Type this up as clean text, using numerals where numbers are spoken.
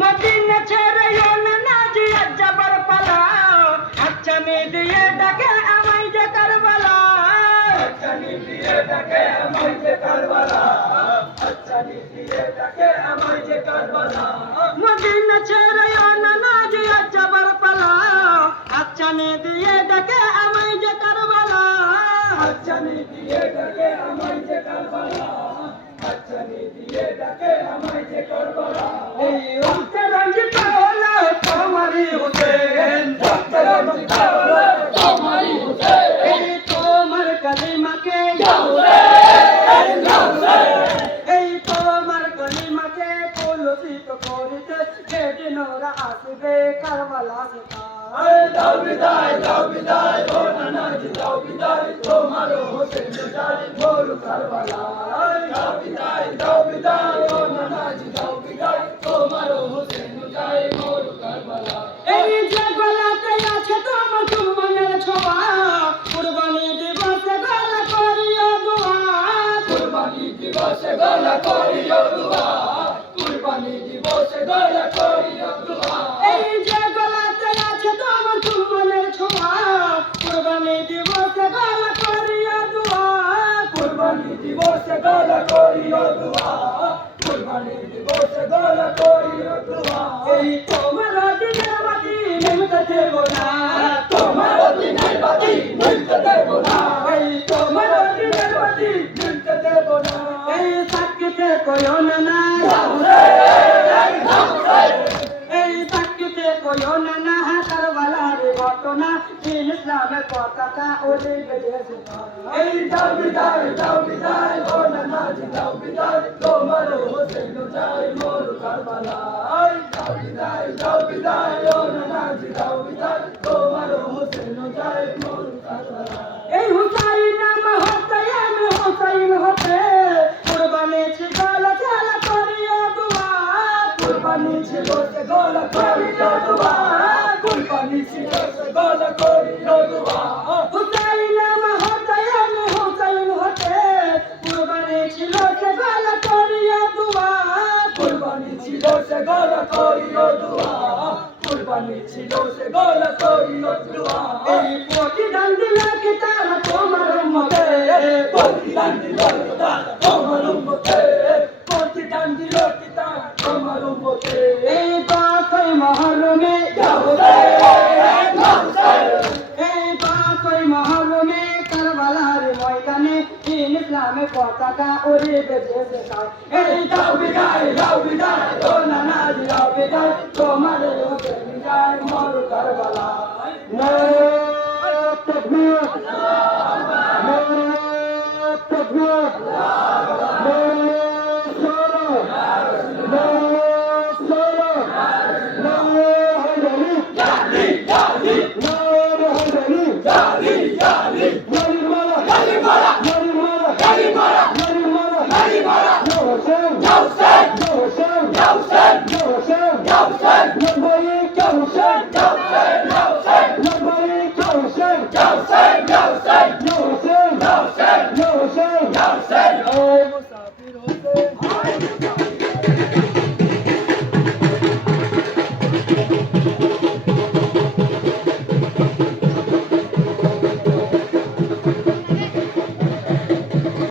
Medina ছেড়ে নানাজি আজ যাবার পালা আচ্ছা মেয়ে দিয়ে ডাকে আমায় যে কারবালা আচ্ছা মেয়ে দিয়ে ডাকে আমায় যে কারবালা আচ্ছা মেয়ে দিয়ে ডাকে আমায় যে কারবালা মদিনা ছেড়ে নানাজি আজ যাবার পালা আচ্ছা মেয়ে দিয়ে ডাকে আমায় যে কারবালা আচ্ছা মেয়ে দিয়ে ডাকে আমায় যে কারবালা আচ্ছা মেয়ে দিয়ে ডাকে আমায় যে কারবালা এই রঞ্জিত হলো তোমারি হুসেন রঞ্জিত হলো তোমারি হুসেন এই তোমার কালিমাকে এই তোমার কালিমাকে কলুষিত করিতে যেদিন ওরা আসবে কারবালা দাও বিদায় ও নানাজি দাও বিদায় তোমার হোসেন যায় মোর কারবালা দাও বিদায় ও নানাজি দাও বিদায় তোমার হোসেন যায় মোর কারবালা এই যে গলাতে আছে তোমার চুম্বনের ছোঁয়া কুরবানি দিবসে গলা করিও দোয়া কুরবানি দিবসে গলা করিও দোয়া কুরবানি দিবসে গলা করিও দোয়া এই যে গলাতে আছে তোমার চুম্বনের ছোঁয়া কুরবানি দিবসে গলা করিও দোয়া কুরবানি দিবসে গলা করিও দোয়া কুরবানি দিবসে গলা করিও দোয়া এই তোমার দিনের বাতি নিমতে দেব না তোমার দিনের বাতি নিমতে দেব না এই তোমার দিনের বাতি নিমতে দেব না এই সাক্ষীতে কইও না না এই সাক্ষীতে কইও না না কারবালার ঘটনা ইসলামের পতাকা ওরে বেজেছে এই দাও বিদায় ও নানাজি দাও বিদায় তোমার হোসেন যায় মোর কারবালা দাও বিদায় ও নানাজি দাও বিদায় তোমার হোসেন যায় মোর কারবালা এই হুসাইন নাম হুসাইন হতে কুরবানি ছিল গলা করিও দোয়া কুরবানি ছিল গলা করিও দোয়া কুরবানি ছিল গলা করিও দোয়া হুসাইন নাম হুসাইন হতে কুরবানি ছিল গলা করিও দোয়া কুরবানি ছিল গলা করিও দোয়া কুরবানি ছিল গলা করিও দোয়া এই প্রতিদান দিলা কি তারা তোমার উম্মতে প্রতিদান দিল কি তারা তোমার উম্মতে প্রতিদান দিল কি তারা তোমার উম্মতে এই বাসই মহরমে এই বাসই মহরমে কারবালার ময়দানে ইসলামের পতাকা ওরে বেজেছে এই দাও বিদায় ও নানাজি দাও বিদায় তোমার হোসেন যায় মোর কারবালা তাকবীর তাকবীর Go,